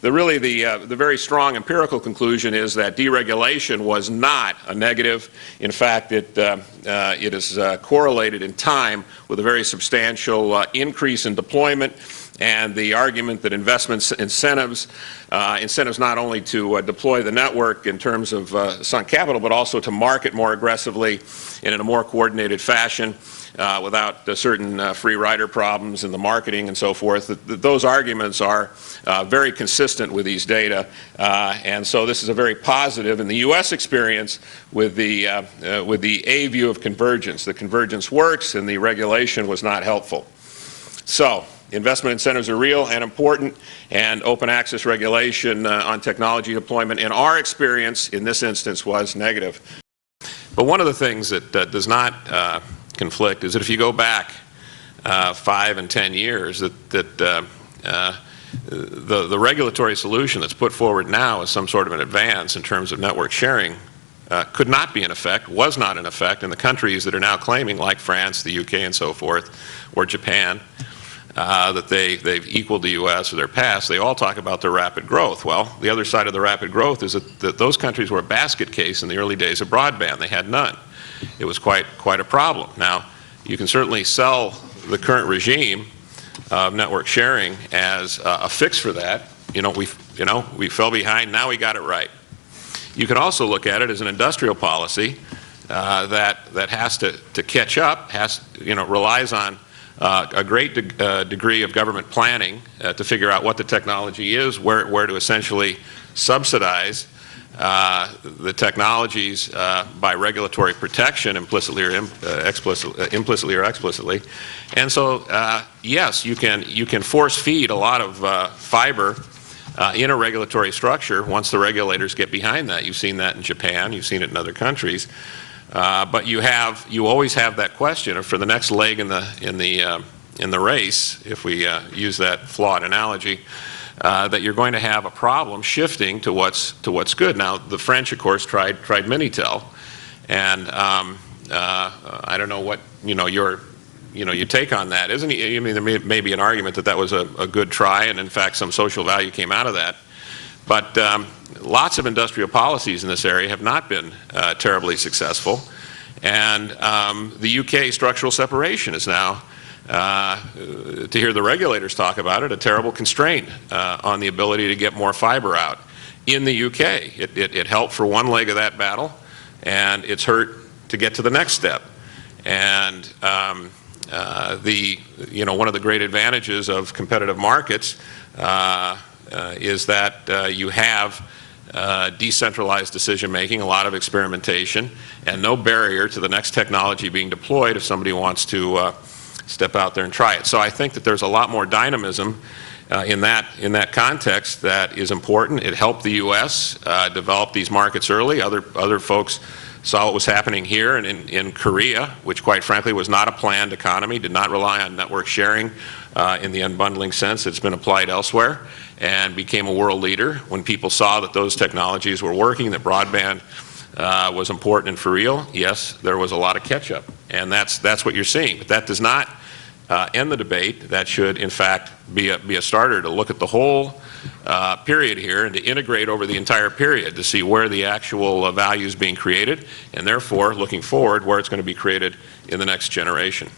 the very strong empirical conclusion is that deregulation was not a negative. In fact, it is correlated in time with a very substantial increase in deployment, and the argument that incentives not only to deploy the network in terms of sunk capital, but also to market more aggressively and in a more coordinated fashion without certain free rider problems in the marketing and so forth. Those arguments are very consistent with these data, and so this is a very positive in the U.S. experience with the A view of convergence. The convergence works, and the regulation was not helpful. So investment incentives are real and important, and open access regulation on technology deployment, in our experience, in this instance, was negative. But one of the things that does not conflict is that if you go back 5 and 10 years, the regulatory solution that's put forward now as some sort of an advance in terms of network sharing could not be in effect, was not in effect in the countries that are now claiming, like France, the UK, and so forth, or Japan, that they've equaled the U.S. or they're past. They all talk about their rapid growth. Well, the other side of the rapid growth is that those countries were a basket case in the early days of broadband. They had none. It was quite a problem. Now, you can certainly sell the current regime of network sharing as a fix for that. We fell behind. Now we got it right. You can also look at it as an industrial policy that has to catch up. Relies on a great degree of government planning to figure out what the technology is, where to essentially subsidize the technologies by regulatory protection, implicitly or explicitly. And so, yes, you can force feed a lot of fiber in a regulatory structure once the regulators get behind that. You've seen that in Japan. You've seen it in other countries. But you always have that question of, for the next leg in the race, if we use that flawed analogy, that you're going to have a problem shifting to what's good. Now, the French, of course, tried Minitel, and I don't know what your take on that. Isn't it? I mean, there may be an argument that was a good try, and in fact, some social value came out of that. But lots of industrial policies in this area have not been terribly successful, and the UK structural separation is now, to hear the regulators talk about it, a terrible constraint on the ability to get more fiber out in the UK. It helped for one leg of that battle, and it's hurt to get to the next step. And one of the great advantages of competitive markets is that you have decentralized decision making, a lot of experimentation, and no barrier to the next technology being deployed if somebody wants to step out there and try it. So I think that there's a lot more dynamism in that context that is important. It helped the U.S. Develop these markets early. Other folks saw what was happening here and in Korea, which quite frankly was not a planned economy, did not rely on network sharing in the unbundling sense. It's been applied elsewhere, and became a world leader when people saw that those technologies were working, that broadband was important and for real. Yes, there was a lot of catch-up, and that's what you're seeing. But that does not end the debate. That should, in fact, be a starter to look at the whole period here and to integrate over the entire period to see where the actual value is being created, and therefore, looking forward, where it's going to be created in the next generation.